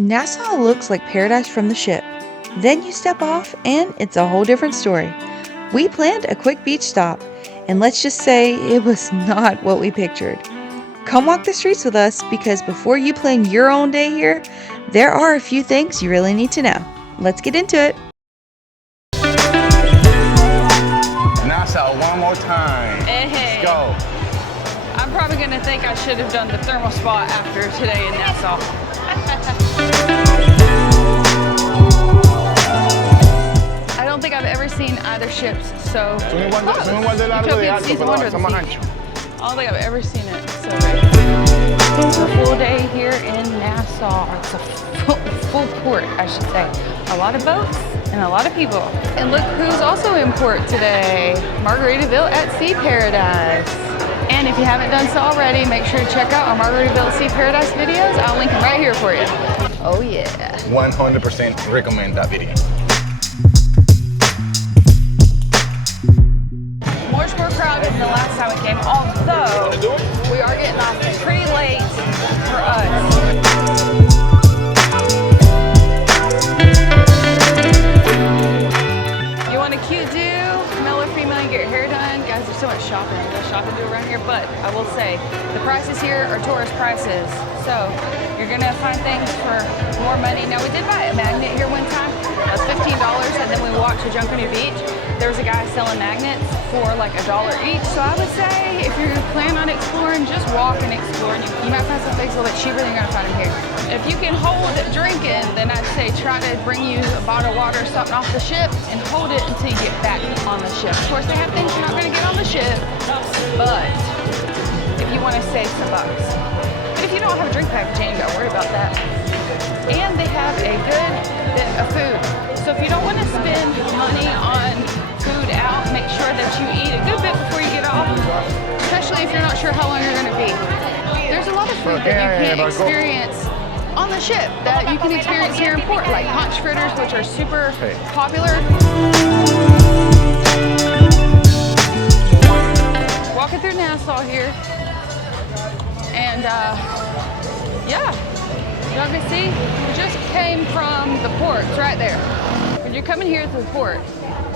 Nassau looks like paradise from the ship. Then you step off and it's a whole different story. We planned a quick beach stop, and let's just say it was not what we pictured. Come walk the streets with us because before you plan your own day here, there are a few things you really need to know. Let's get into it. Nassau, one more time. Hey. Let's go. I'm probably going to think I should have done the thermal spa after today in Nassau. I don't think I've ever seen either ships so close. Utopia sees the wonder of the sea. I don't think I've ever seen it so big. It's a full day here in Nassau. It's a full port, I should say. A lot of boats and a lot of people. And look who's also in port today. Margaritaville at Sea Paradise. And if you haven't done so already, make sure to check out our Margaritaville at Sea Paradise videos. I'll link them right here for you. Oh yeah. 100% recommend that video. Much more crowded than the last time we came, although we are getting off pretty late for us. You want a cute do, male or female, you get your hair done. Guys, there's so much shopping to do around here, but I will say the prices here are tourist prices. So you're gonna find things for more money. Now we did buy a magnet here one time. It was $15, and then we walked to Junkanoo Beach. There was a guy selling magnets for like $1 each. So I would say if you plan on exploring, just walk and explore. You might find some things a little bit cheaper than you're gonna find them here. If you can hold drinking, then I'd say try to bring you a bottle of water or something off the ship and hold it until you get back on the ship. Of course, they have things you're not gonna get on the ship, but if you wanna save some bucks. But if you don't have a drink package, you ain't gotta worry about that. And they have a good bit of food. So if you don't want to spend money on food out, make sure that you eat a good bit before you get off, especially if you're not sure how long you're going to be. There's a lot of food that you can't experience on the ship that you can experience here in port, like conch fritters, which are super popular. Walking through Nassau here, and yeah. Y'all can see, we just came from the port. It's right there. When you're coming here to the port,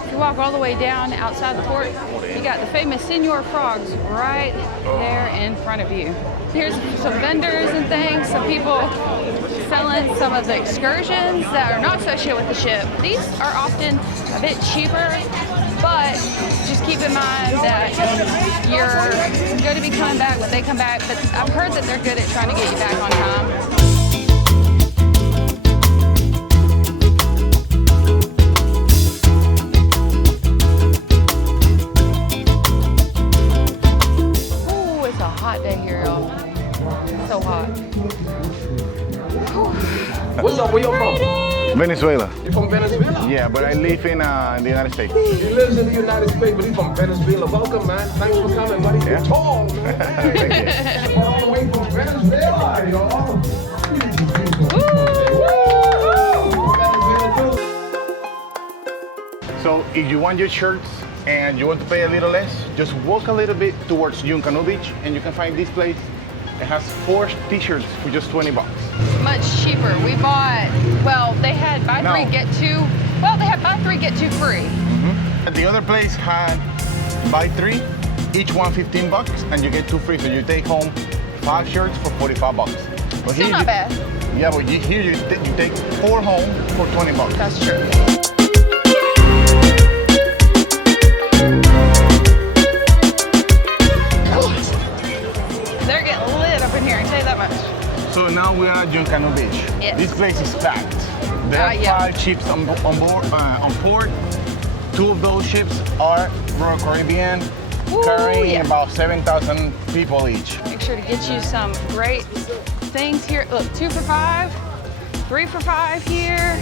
if you walk all the way down outside the port, you got the famous Senor frogs right there in front of you. Here's some vendors and things, some people selling some of the excursions that are not associated with the ship. These are often a bit cheaper, but just keep in mind that you're going to be coming back when they come back. But I've heard that they're good at trying to get you back on time. So hot. What's up? Where you from? Venezuela. You from Venezuela? Yeah, but I live in the United States. He lives in the United States, but he's from Venezuela. Welcome, man. Thanks for coming, buddy. Yeah. You're tall, man. Thank you. All the way from Venezuela, y'all. So if you want your shirts and you want to pay a little less, just walk a little bit towards Junkanoo Beach and you can find this place. It has 4 t-shirts for just 20 bucks. Much cheaper. We bought, well, they had buy 3, get 2. Well, they had buy 3, get 2 free. The other place had buy 3, each one 15 bucks, and you get 2 free. So you take home 5 shirts for 45 bucks. But Still not bad. Yeah, but here you take 4 home for 20 bucks. That's true. They're getting lit up in here, I can tell you that much. So now we are at Junkanoo Beach. Yes. This place is packed. There are 5 ships on port. 2 of those ships are Royal Caribbean, carrying about 7,000 people each. Make sure to get you some great things here. Look, 2 for $5, 3 for $5 here.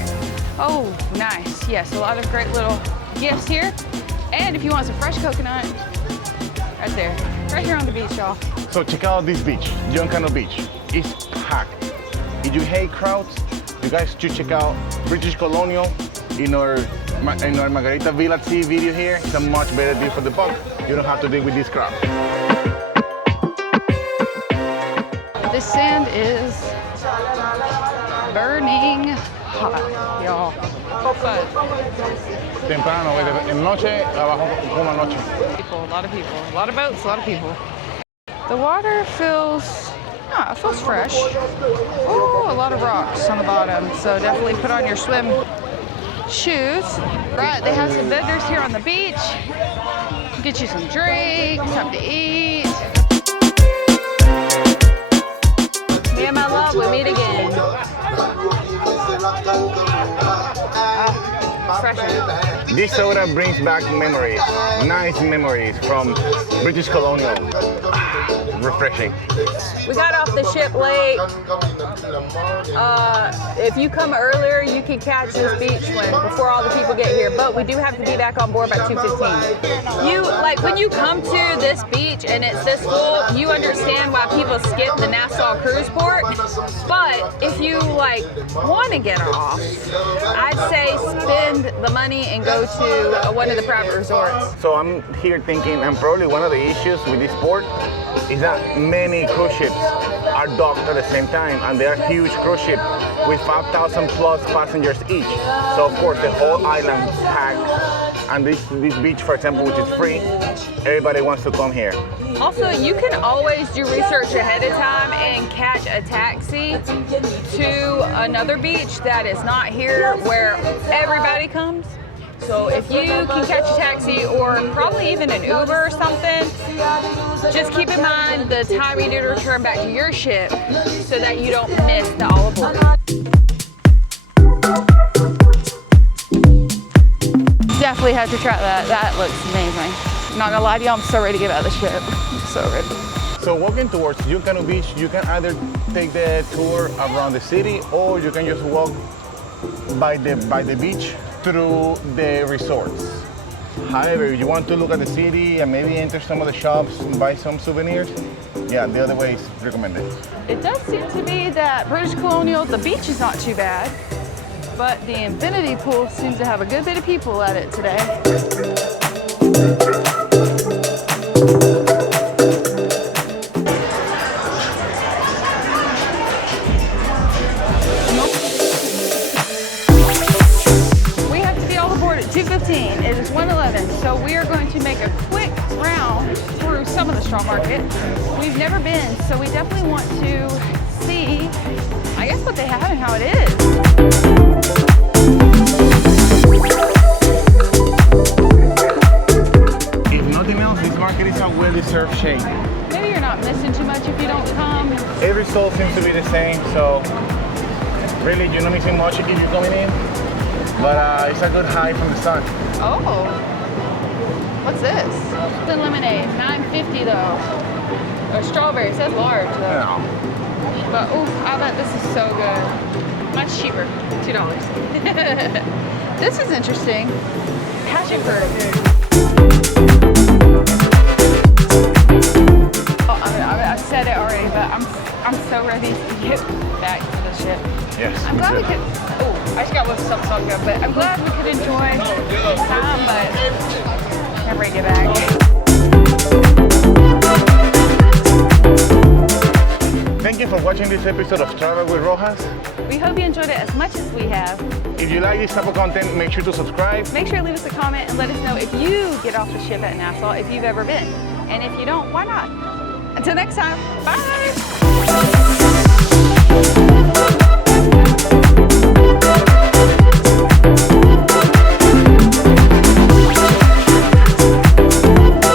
Oh, nice. Yes, a lot of great little gifts here. And if you want some fresh coconut, right there, right here on the beach, y'all. So check out this beach, Junkanoo Beach. It's packed. If you hate crowds, you guys should check out British Colonial in our Margarita Villa at Sea video here. It's a much better deal for the buck. You don't have to deal with this crowd. This sand is burning. steaming hot, y'all. But Temprano, en noche, abajo como noche. people, a lot of people, a lot of boats, a lot of people. The water feels, it feels fresh. Oh, a lot of rocks on the bottom, so definitely put on your swim shoes. Right, they have some vendors here on the beach. Get you some drinks, something to eat. Me and my love, we meet again. Refreshing. This soda brings back memories, nice memories from British Colonial. Refreshing. We got off the ship late. If you come earlier, you can catch this beach before all the people get here. But we do have to be back on board by 2:15. You when you come to this beach and it's this full, you understand why people skip the Nassau cruise port. But if you want to get off, I'd say spend the money and go to one of the private resorts. So I'm here thinking, and probably one of the issues with this port is that many cruise ships are docked at the same time, and they are huge cruise ships with 5,000 plus passengers each. So of course the whole island packed, and this beach, for example, which is free, everybody wants to come here. Also, you can always do research ahead of time and catch a taxi to another beach that is not here where everybody comes. So if you can catch a taxi or probably even an Uber or something, just keep in mind the time you need to return back to your ship so that you don't miss the all aboard. Definitely have to try that. That looks amazing. Not gonna lie to you, I'm so ready to get out of the ship. I'm so ready. So walking towards Junkanoo Beach, you can either take the tour around the city, or you can just walk by the beach through the resorts. However, if you want to look at the city and maybe enter some of the shops and buy some souvenirs, yeah, the other way is recommended. It does seem to be that British Colonial, the beach is not too bad, but the infinity pool seems to have a good bit of people at it today. It is 1:11, so we are going to make a quick round through some of the straw market. We've never been, so we definitely want to see, I guess, what they have and how it is. If nothing else, this market is a well-deserved shade. Maybe you're not missing too much if you don't come. Every stall seems to be the same, so really you're not missing much if you're coming in. But it's a good high from the sun. Oh, what's this? The lemonade, $9.50 though. A strawberry, it says large though. Yeah. But ooh, I bet this is so good. Much cheaper, $2. This is interesting. Passion fruit. Oh, I've said it already, but I'm so ready to get back to the ship. Yes. I'm glad we could. Oh, I just got one something so good, but I'm glad we could enjoy time, but can't bring it back. Thank you for watching this episode of Travel with Rojas. We hope you enjoyed it as much as we have. If you like this type of content, make sure to subscribe. Make sure to leave us a comment and let us know if you get off the ship at Nassau, if you've ever been. And if you don't, why not? Until next time, bye!